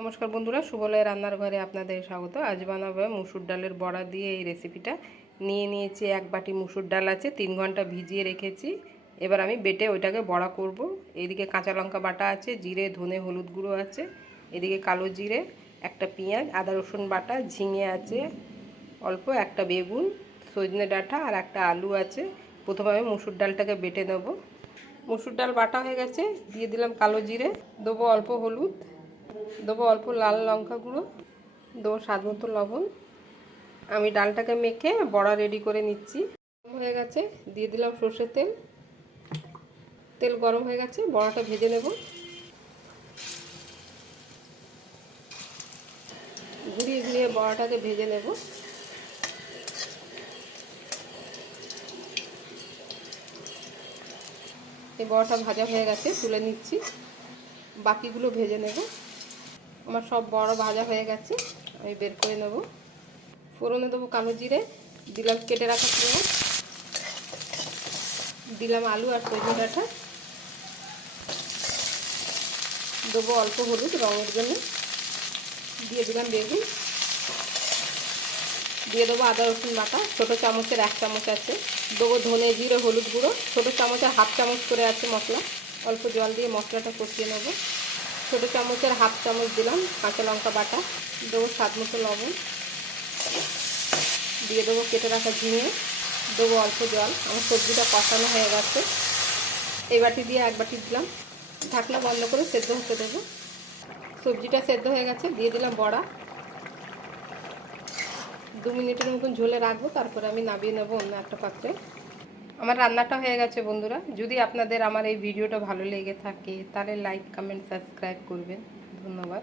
নমস্কার বন্ধুরা সুবলয় রান্নার ঘরে আপনাদের স্বাগত। আজ বানাবো মুসুর ডালের বড়া দিয়ে এই রেসিপিটা নিয়ে নিয়েছি এক বাটি মুসুর ডাল আছে, তিন ঘণ্টা ভিজিয়ে রেখেছি। এবার আমি বেটে ওইটাকে বড়া করব। এদিকে কাঁচা লঙ্কা বাটা আছে, জিরে, ধনে, হলুদ গুঁড়ো আছে। এদিকে কালো জিরে, একটা পেঁয়াজ, আদা, রসুন বাটা, ঝিঙে আছে, অল্প একটা বেগুন, সজনে ডাঁটা আর একটা আলু আছে। প্রথমে আমি মুসুর ডালটাকে বেটে নেব। মুসুর ডাল বাটা হয়ে গেছে, দিয়ে দিলাম কালো জিরে, দেবো অল্প হলুদ। দেবো অল্প লাল লঙ্কা গুঁড়ো, দেবো স্বাদ মতো লবণ। আমি ডালটাকে মেখে বড়া রেডি করে নিচ্ছি। গরম হয়ে গেছে, দিয়ে দিলাম সর্ষের তেল। তেল গরম হয়ে গেছে, বড়াটা ভেজে নেব। ঘুরিয়ে ঘুরিয়ে বড়াটাকে ভেজে নেব। এই বড়াটা ভাজা হয়ে গেছে, তুলে নিচ্ছি। বাকিগুলো ভেজে নেব। আমার সব বড় ভাজা হয়ে গেছে, আমি বের করে নেব। ফোড়নে দেবো কালো জিরে, দিলাম কেটে রাখা পেঁয়াজ, দিলাম আলু আর সজনে ডাঁটা। দেবো অল্প হলুদ রঙের জন্য, দিয়ে দিলাম বেগুন। দিয়ে দেবো আদা রসুন বাটা, ছোটো চামচের এক চামচ আছে। দেবো ধনে জিরে, হলুদ গুঁড়ো, ছোটো চামচের হাফ চামচ করে আছে মশলা। অল্প জল দিয়ে মশলাটা কষিয়ে নেব। ছোটো চামচের হাফ চামচ দিলাম কাঁচা লঙ্কা বাটা। দেবো স্বাদ মতো লবণ। দিয়ে দেবো কেটে রাখা ঝিঙে। দেবো অল্প জল। আমার সবজিটা কষানো হয়ে গেছে। এই বাটি দিয়ে এক বাটি দিলাম। ঢাকনা বন্ধ করে সেদ্ধ হতে দেবো। সবজিটা সেদ্ধ হয়ে গেছে। দিয়ে দিলাম বড়া। দু মিনিটের মতন ঝোলে রাখব। তারপরে আমি নামিয়ে নেব অন্য একটা পাত্রে। আমার রান্নাটা হয়ে গেছে বন্ধুরা। যদি আপনাদের আমার এই ভিডিওটা ভালো লেগে থাকে, তাহলে লাইক কমেন্ট সাবস্ক্রাইব করবেন। ধন্যবাদ।